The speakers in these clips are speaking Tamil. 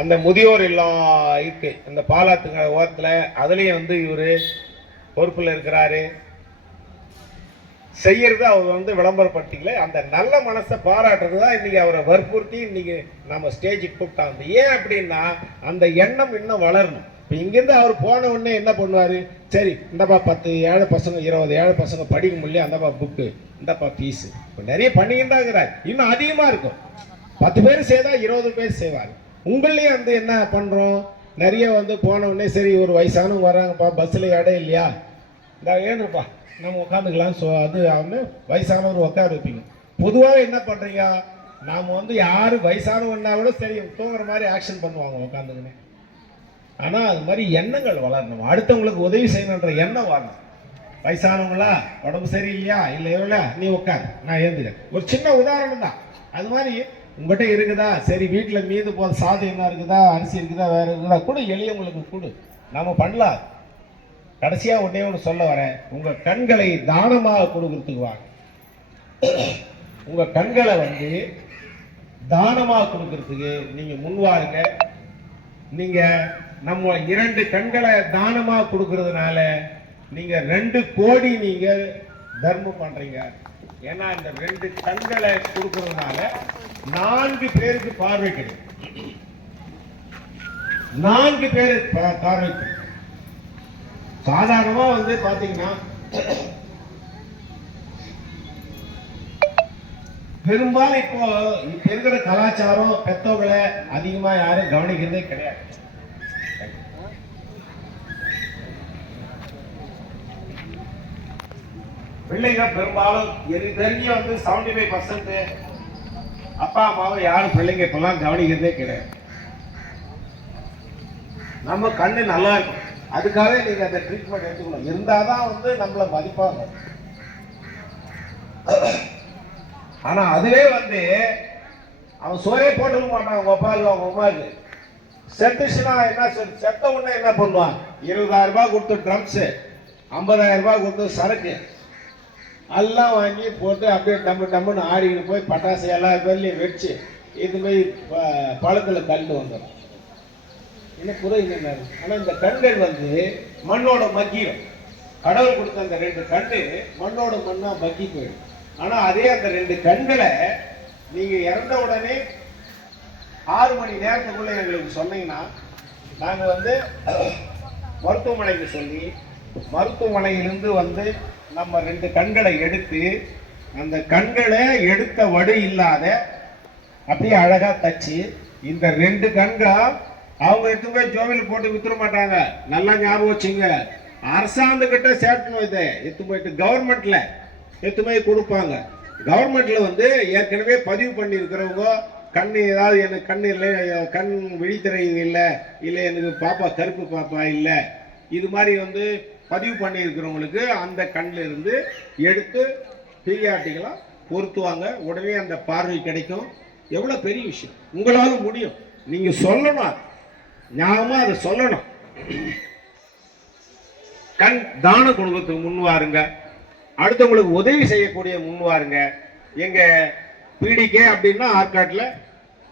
அந்த முதியோர் இல்லம் இருக்கு. அந்த பாலாத்துங்க ஓரத்தில் அதுலேயும் வந்து இவர் பொறுப்பில் இருக்கிறாரு. செய்யறது அவர் வந்து விளம்பரப்படுத்திக்கல. அந்த நல்ல மனசை பாராட்டுறது தான் இன்னைக்கு அவரை வற்புறுத்தி இன்னைக்கு நம்ம ஸ்டேஜுக்கு கூப்பிட்டாங்க ஏன் அப்படின்னா அந்த எண்ணம் இன்னும் வளரணும். இப்போ இங்கேருந்து அவர் போன உடனே என்ன பண்ணுவார்? சரி இந்தப்பா பத்து ஏழை பசங்க இருபது ஏழை பசங்க படிக்க முடியல அந்தப்பா புக்கு இந்தப்பா ஃபீஸு இப்போ நிறைய பண்ணிக்கிட்டு தான் இருக்கிறார். இன்னும் அதிகமாக இருக்கும். பத்து பேர் செய்தால் இருபது பேர் செய்வார் உங்களையும் வந்து என்ன பண்ணுறோம் நிறைய வந்து போன உடனே சரி ஒரு வயசானவங்க வராங்கப்பா பஸ்ஸில் இடம் இல்லையா? இந்த ஏனுப்பா நம்ம உட்காந்துக்கலாம் ஸோ அது வந்து வயசானவர் உட்கார வைப்பீங்க. பொதுவாக என்ன பண்ணுறீங்க நாம் வந்து யார் வயசானவன்னா கூட சரி தூங்குற மாதிரி ஆக்ஷன் பண்ணுவாங்க உட்காந்துக்கினே ஆனால் அது மாதிரி எண்ணங்கள் வளரணும். அடுத்தவங்களுக்கு உதவி செய்யணுன்ற எண்ணம் வரணும். வயசானவங்களா உடம்பு சரியில்லையா இல்லை எவ்வளோ நீ உட்காரு நான் ஏந்துக்கிறேன். ஒரு சின்ன உதாரணம் தான் அது மாதிரி உங்கள்கிட்ட இருக்குதா? சரி வீட்டில் மீது போகிற சாதம் என்ன இருக்குதா? அரிசி இருக்குதா? வேறு இருக்குதா? கூட எளியவங்களுக்கு கொடு. நம்ம பண்ணலாம். கடைசியாக ஒன்றே ஒன்று சொல்ல வரேன். உங்கள் கண்களை தானமாக கொடுக்கறதுக்கு வாங்க உங்கள் கண்களை வந்து தானமாக கொடுக்கறதுக்கு நீங்கள் முன்வாருங்க நீங்கள் நம்ம இரண்டு கண்களை தானமாக கொடுக்கறதுனால நீங்கள் ரெண்டு கோடி நீங்கள் தர்மம் பண்ணுறீங்க ஏன்னா இந்த ரெண்டு கண்களை கொடுக்கறதுனால நான்கு பேருக்கு பார்வை கிடைக்கும். நான்கு பேரு பார்வை கிடைக்கும். சாதாரணமா வந்து பாத்தீங்கன்னா பெரும்பாலும் இப்போ இப்ப இருக்கிற கலாச்சாரம் பெத்தவங்களை அதிகமா யாரும் கவனிக்கிறதே கிடையாது. பிள்ளைங்க பெரும்பாலும் எனக்கு தெரிஞ்சு வந்து செவன்டி ஃபைவ் பர்சன்ட் அப்பா அம்மாவை யாரும் பிள்ளைங்க இப்பெல்லாம் கவனிக்கிறதே கிடையாது. நம்ம கண்ணு நல்லா இருக்கும். அதுக்காகவே நீங்கள் அந்த ட்ரீட்மெண்ட் எடுத்துக்கணும். இருந்தாதான் வந்து நம்மளை மதிப்பாங்க. ஆனால் அதுவே வந்து அவன் சோரே போட்டுக்க மாட்டான் அவங்க அப்பாவுக்கு அவங்க அம்மாவுக்கு செத்துச்சுன்னா என்ன செ- செத்த உடனே என்ன பண்ணுவான்? இருபதாயிரம் ரூபாய் கொடுத்து ட்ரம்ஸு ஐம்பதாயிரம் ரூபாய் கொடுத்து சரக்கு. எல்லாம் வாங்கி போட்டு அப்படியே டம்மு டம்முன்னு ஆடிக்கிட்டு போய் பட்டாசு எல்லா பேர்லையும் வச்சு இது மாதிரி பழத்தில் பழத்துல வந்துடும். என்ன குறை ஆனால் இந்த கண்கள் வந்து மண்ணோட மக்கியம் கடவுள் கொடுத்த அந்த ரெண்டு கண்ணு மண்ணோட மண்ணாக மக்கி போயிடும். ஆனால் அதே அந்த ரெண்டு கண்களை நீங்கள் இறந்த உடனே ஆறு மணி நேரத்துக்குள்ளே எங்களுக்கு சொன்னீங்கன்னா நாங்கள் வந்து மருத்துவமனைக்கு சொல்லி மருத்துவமனையிலிருந்து வந்து நம்ம ரெண்டு கண்களை எடுத்து அந்த கண்களை எடுத்த வடு இல்லாத அப்படியே அழகா தச்சு இந்த ரெண்டு கண்கள் அவங்க எடுத்து போய் ஜோவியில் போட்டு வித்துட மாட்டாங்க. நல்லா ஞாபகம் வச்சுங்க. அரசாங்கக்கிட்ட சேர்க்கணும் இதை. எடுத்து போயிட்டு கவர்மெண்ட்ல எடுத்து போய் கொடுப்பாங்க. கவர்மெண்ட்ல வந்து ஏற்கனவே பதிவு பண்ணி இருக்கிறவங்க கண் ஏதாவது எனக்கு கண் இல்லை கண் விழித்திரை இல்லை இல்லை எனக்கு பாப்பா கருப்பு பாப்பா இல்லை இது மாதிரி வந்து பதிவு பண்ணியிருக்கிறவங்களுக்கு அந்த கண்ணில் இருந்து எடுத்து பீரியாட்டிக்கலாக பொருத்துவாங்க. உடனே அந்த பார்வை கிடைக்கும். எவ்வளோ பெரிய விஷயம். உங்களால் முடியும். நீங்கள் சொல்லணும் அது. அதை சொல்லணும். கண் தான குடும்பத்துக்கு முன் வாருங்க. அடுத்தவங்களுக்கு உதவி செய்யக்கூடிய முன் வாருங்க. எங்க பிடிக்கே அப்படின்னா ஆற்காட்டில்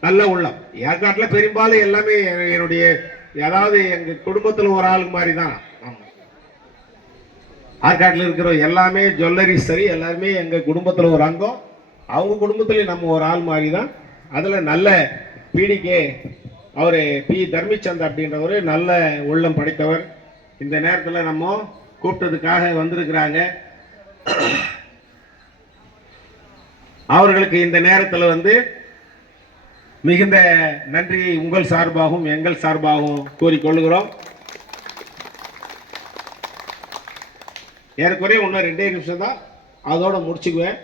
நல்ல உள்ளம். ஏற்காட்டில் பெரும்பாலும் எல்லாமே என்னுடைய அதாவது எங்கள் குடும்பத்தில் ஒரு ஆள் மாதிரி தான் ஆற்காட்டில் இருக்கிற எல்லாமே ஜுவல்லரி சரி எல்லாருமே எங்கள் குடும்பத்தில் ஒரு அங்கம். அவங்க குடும்பத்துலேயும் நம்ம ஒரு ஆள் மாதிரி தான் அதில் நல்ல பிடிக்கே அவர் பி தர்மிச்சந்த் அப்படின்றவர் நல்ல உள்ளம் படைத்தவர். இந்த நேரத்தில் நம்ம கூப்பிட்டதுக்காக வந்திருக்கிறாங்க. அவர்களுக்கு இந்த நேரத்தில் வந்து மிகுந்த நன்றியை உங்கள் சார்பாகவும் எங்கள் சார்பாகவும் கூறிக்கொள்கிறோம். ஏறக்குறைய இன்னும் ரெண்டே நிமிஷம் தான் அதோடு முடிச்சுக்குவேன்.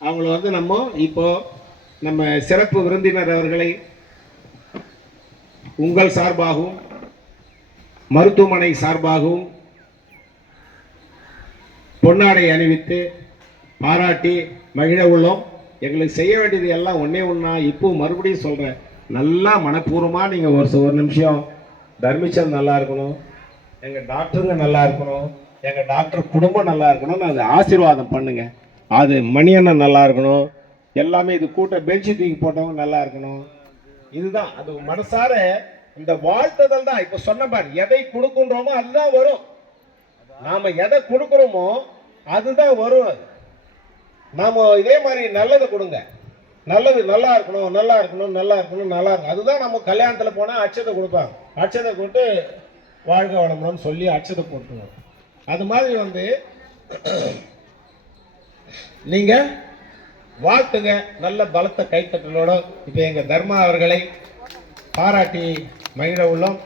அவங்கள வந்து நம்ம இப்போது நம்ம சிறப்பு விருந்தினர் அவர்களை உங்கள் சார்பாகவும் மருத்துவமனை சார்பாகவும் பொன்னாடை அணிவித்து பாராட்டி மகிழ உள்ளோம். எங்களுக்கு செய்ய வேண்டியது எல்லாம் ஒன்றே ஒன்றா இப்போ மறுபடியும் சொல்கிறேன் நல்லா மனப்பூர்வமாக நீங்கள் ஒரு ஒரு நிமிஷம் தர்மிச்சல் நல்லா இருக்கணும். எங்கள் டாக்டருங்க நல்லா இருக்கணும். எங்கள் டாக்டர் குடும்பம் நல்லா இருக்கணும்னு அது ஆசீர்வாதம் பண்ணுங்க. அது மணியண்ணன் நல்லா இருக்கணும். எல்லாமே இது கூட்ட பெஞ்சு தூக்கி போட்டவங்க நல்லா இருக்கணும். இதுதான். அது மனசார இந்த வாழ்த்துதல் தான். இப்போ சொன்ன பாரு எதை கொடுக்குன்றோமோ அதுதான் வரும். நாம எதை கொடுக்குறோமோ அதுதான் வரும் அது. நாம இதே மாதிரி நல்லதை கொடுங்க. நல்லது நல்லா இருக்கணும் நல்லா இருக்கணும் நல்லா இருக்கணும் நல்லா இருக்கணும். அதுதான் நம்ம கல்யாணத்தில் போனால் அச்சதை கொடுப்பாங்க. அச்சதை கொடுத்து வாழ்க வளமுடன் சொல்லி அச்சத்தை போட்டுருவோம். அது மாதிரி வந்து நீங்க வாழ்த்துங்க நல்ல பலத்த கைத்தட்டலோட இப்போ எங்கள் தர்மா அவர்களை பாராட்டி மகிழ உள்ளோம்.